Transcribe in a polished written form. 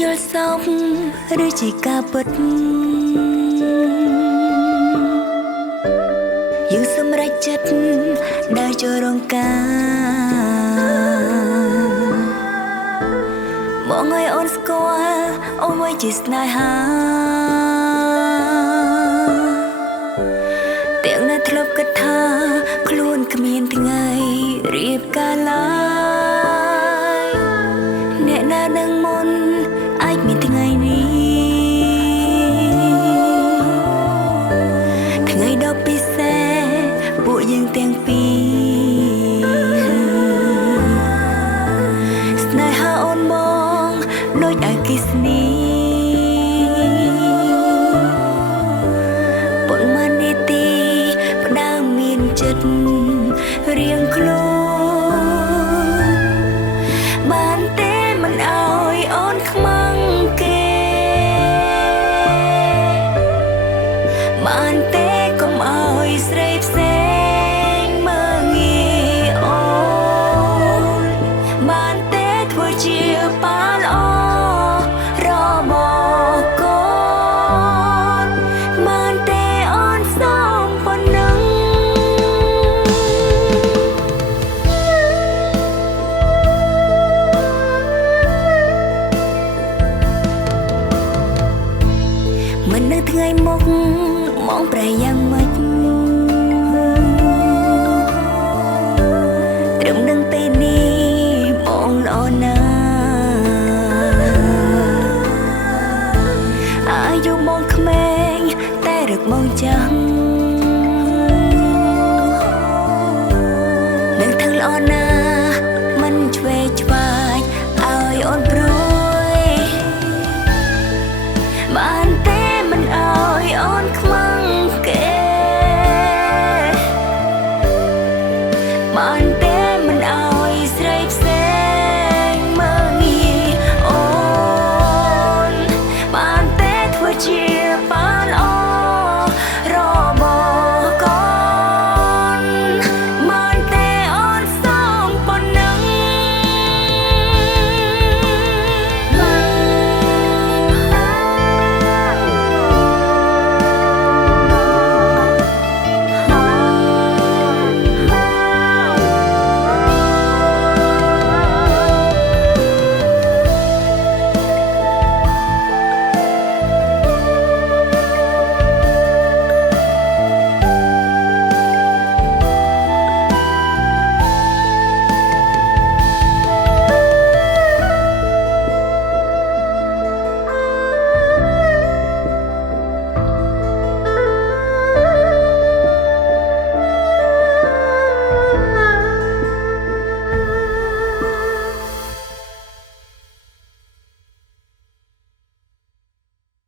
យល់សោកឬជាការពិតយើងសម្រេចចិត្តដើរចូលរងការមកឲ្យអូនស្គាល់អូនមួយជាស្នេហាទាំងនៅធ្លាប់គិតថាខ្លួនគ្មានថ្ងៃរៀបការឡើយអ្នកណានឹងមុនអាចមានថ្ងៃនេះថ្ងៃដ៏ពិសេសពួកយើងទាំងពីរស្នេហាអូនមកដូចអគ្គិសនី